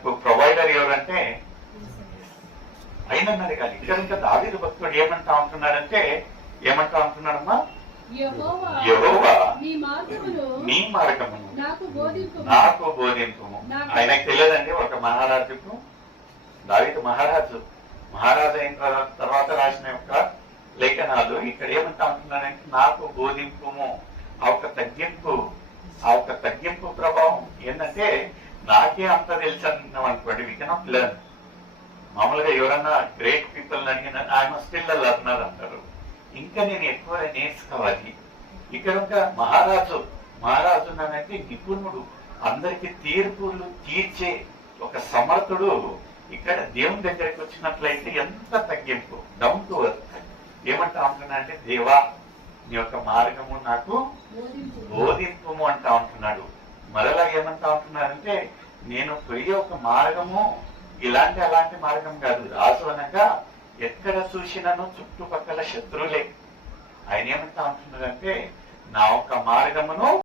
Provider ఎవరంటే అయినన్నది కాదు. ఇక్కడ ఇంకా దావీదు భక్తుడు ఏమంటా ఉంటున్నాడంటే ఏమంటా ఉంటున్నాడమ్మా, యెహోవా నీ మార్గమును నాకు బోధింపుము. ఆయనకు తెలియదండి ఒక మహారాజుకు, దావీదు మహారాజు అయిన తర్వాత రాసిన యొక్క లేఖనాలు ఇక్కడ ఏమంటా ఉంటున్నాడంటే నాకు బోధింపుము. ఆ ఒక తగ్గింపు ప్రభావం ఏంటంటే నాకే అంత తెలుసు అంటున్నాం అనుకోండి, వి కెనాట్ లెర్న్. మామూలుగా ఎవరన్నా గ్రేట్ పీపుల్ అడిగిన ఆయన స్టిల్ లర్నర్ అంటారు. ఇంకా నేను ఎక్కువ నేర్చుకోవాలి. ఇక్కడ ఒక మహారాజు నానంటే నిపుణుడు, అందరికి తీర్పులు తీర్చే ఒక సమర్థుడు. ఇక్కడ దేవుని దగ్గరికి వచ్చినట్లయితే ఎంత తగ్గింపు, డౌన్ టు ఎర్త్. ఏమంటా ఉంటున్నా అంటే దేవా నీ యొక్క మార్గము నాకు బోధింపుము అంటా ఉంటున్నాడు. మరలా ఏమంటా ఉంటున్నాడంటే నేను పోయే ఒక మార్గము అలాంటి మార్గం కాదు. రాజు అనగా ఎక్కడ చూసినాను చుట్టుపక్కల శత్రువులే. ఆయన ఏమంటా ఉంటున్నాడంటే నా ఒక మార్గమును